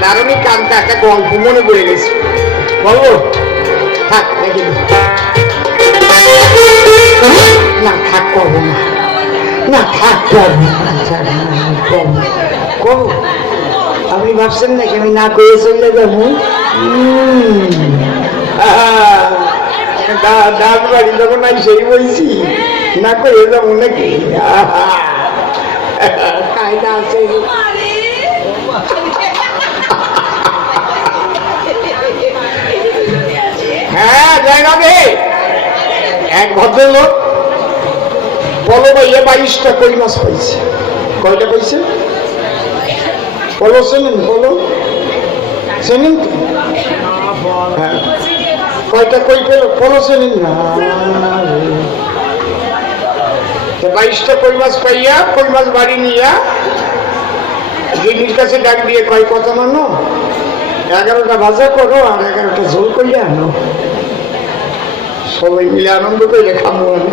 সাধারণই কানটা একটা গল্প মনে পড়ে গেছে, বলবো? থাক দেখি না, থাক করবো না, না থাক করবো করবো। আপনি ভাবছেন নাকি আমি না করে চলে যাবো? ডাক বাড়ি যখন আমি সেই বলছি না করে যাবো নাকি? কায়দা আছে। হ্যাঁ জায়গাবে এক ভদ্রলোক পলো বাইয়ে 22টা কই মাছ পাইছে। কয়টা পাইছে? পলো চেনেন? পলো চেনেন? হ্যাঁ, কয়টা কই পেল? পলো চেনেন না? 22টা কই মাছ পাইয়া কই মাছ বাড়ি নিয়া গিন্নির কাছে ডাক দিয়ে কয়, কথা মানো, 11টা ভাজা করো আর 11টা ঝোল করিয়া আনো, সবাই মিলে আনন্দ করে খাবো। আমি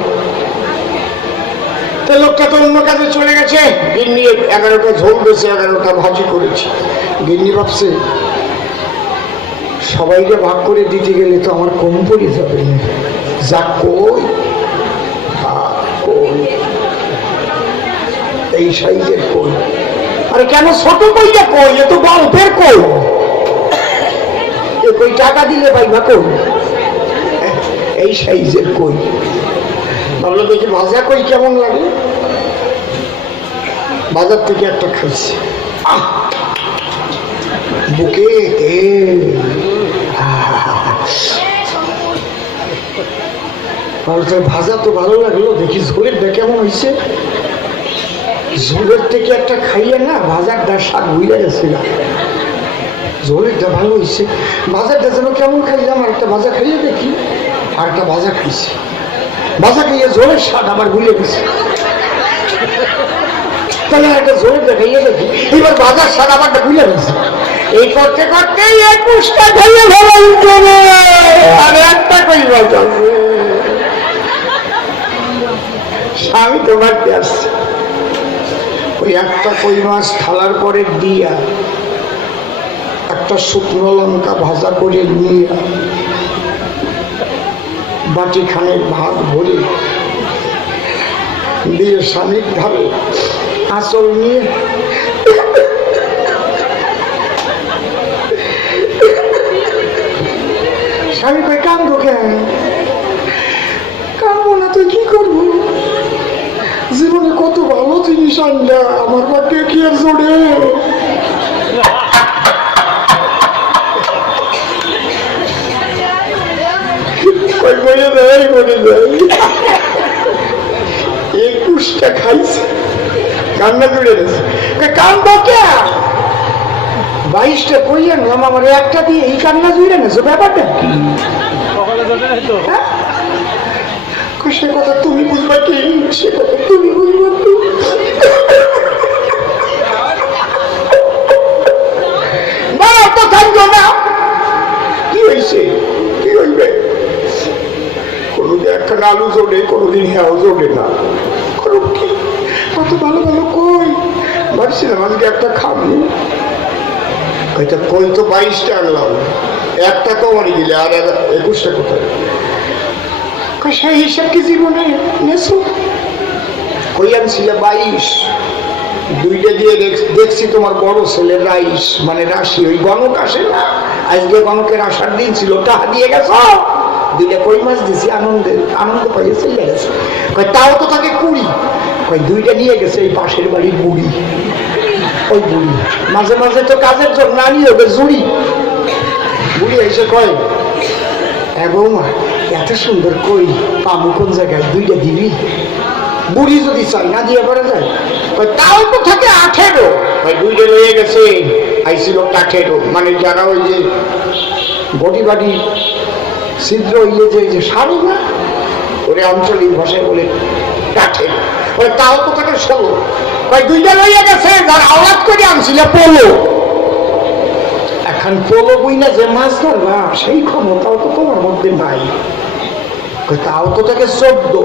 তো লোকটা তো অন্য কাজে চলে গেছে, গিন্নি 11টা ঝোল দিয়েছে, 11টা ভাজি করেছে। গিন্নি ভাবছে সবাইকে ভাগ করে দিতে গেলে তো আমার কম পড়ে যাবে, যা কই এই সাইজের কই। আরে কেন ছোট কইটা কই? এ তো গল্পের কই, এ কই টাকা দিলে পাইবা কই? এই সাইজের কই। ভাবলো দেখি ভাজা কই কেমন লাগে, বাজার থেকে একটা খাইছে, বুকে ভাজা তো ভালো লাগলো, দেখি ঝোলেরটা কেমন হয়েছে। ঝোলের থেকে একটা খাইয়ে না ভাজারটা স্বাদ ভুলে গেছে না, ঝোলেরটা ভালো হয়েছে, ভাজারটা যেন কেমন খাইলাম, আর একটা ভাজা খাইয়ে দেখি, আর একটা ভাজা খাইছে, ভাজা খাইয়ে ঝোলের স্বাদ আবার ভুলে গেছে, তাহলে একটা ঝোলের খাইয়ে দেখি, এবার ভাজার স্বাদ আবারটা ভুলে গেছে। এই করতে করতে 21টা খাইয়ে ভালো আর একটা কই ভাজা। স্বামী তোমার আসছে, ওই একটা কই মাছ থালার পরে দিয়া একটা শুকনো লঙ্কা ভাজা করে নিয়ে বাটি খানের ভাত ভরে দিয়ে স্বামীর ধারে আঁচল নিয়ে স্বামী কই, কান্দো কেন? কান্দবো না তুই কি করবো, জীবনে কত ভালো জিনিস আনলা, আমার বাক্যে কি আর জোড়ে। বলে দেয় 21টা খাইছে, কান্না জুড়ে গেছে। কান্দবো কে? 22টা কই আনলাম, আমার একটা দিয়ে এই কান্না জুড়ে গেছে, ব্যাপারটা কি? সে কথা তুমি বুঝবা কি? সে কথা তুমি বুঝবা কি? কি হয়েছে? কি হইবে? কোনদিন একটা আলু জোড়ে, কোনদিন হ্যাঁ জোড়ে না। কি কত ভালো ভালো কই ভাবছিলাম আজকে একটা খাবো, কই তো 22টা আনলাম, একটা কমারি গেলে আর 21টা কোথায়? সেই হিসাব কি জীবনে নেছো? কই আনছিলে 22, 2টা দিয়ে দেখছি তোমার বড় ছেলের রাইস মানে রাশি, ওই গণক আসে না, আজকে গণকের আসার দিন ছিল, টাকা দিয়ে গেছ, 2টা কই মাছ দিছি, আনন্দ পাইয়ে চলে গেছে। তাও তো থাকে 20, 2টা নিয়ে গেছে এই পাশের বাড়ির বুড়ি, ওই বুড়ি মাঝে মাঝে তো কাজের জন্য আনি ওদের জুড়ি, বুড়ি এসে কয়, হ্যাঁ বৌমা এত সুন্দর কই পাবো কোন জায়গায়, 2টা দিবি? বুড়ি যদি চাই না দিয়ে পারা যায়, তাও তো থাকে 18, 2টা লয়ে গেছে, আইছিল 18, মানে যারা ওই যে বডি বাড়ি ছিদ্র ইয়ে যে শাড়ি না, ওরে আঞ্চলিক ভাষায় বলে 18, তাও তো থাকে 16, 2টা লইয়া গেছে, যার আওয়াজ করে আনছিল পোলো। এখন পোলো বই না যে মাছ ধরবা সেই ক্ষমতাও তো তোমার মধ্যে নাই, তাও তো থাকে 14,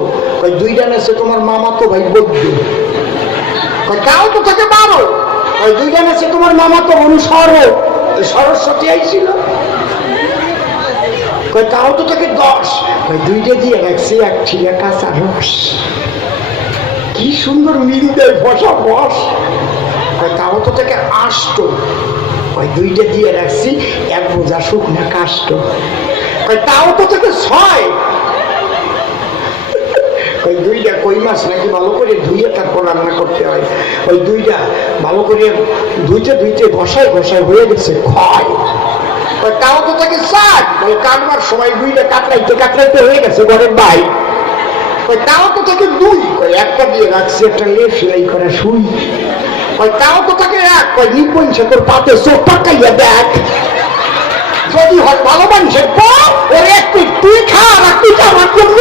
2টা নেছে তোমার মামা তো ভাই বৌদ্ধ, তাও তো থাকে 12, 2টা নেছে তোমার মামা তো অনুসর, সরস্বতী আইছিল, তাও তো তাকে 10, দুইটা দিয়ে রাখছি এক ঠিকা কাঁচা রস, কি সুন্দর মিল দেয় বসা বস, তাও তো তাকে 8, দুইটা দিয়ে রাখছি এক বোঝা শুকনা কাষ্ট, তাও তো তাকে 6, ওই দুইটা কই মাছ নাকি ভালো করে ধুয়ে তারপর রান্না করতে হয়, ওই দুইটা ভালো করে ধুইতে ঘষায় হয়ে গেছে ক্ষয়, তাও তো তাকে 7, কাটবার সময় দুইটা কাটলাইতে হয়ে গেছে ঘরের ভাই, তাও তো তাকে 2, একটা দিয়ে রাখছে একটা লেপ সেলাই করা সুই, তাও তো তাকে 1, নিপঞ্চে তোর পাতে চোখ পাকাইয়া দেখ, যদি হয় ভালো মানুষের ওর একটু তুই খা আর তুই আমার জন্য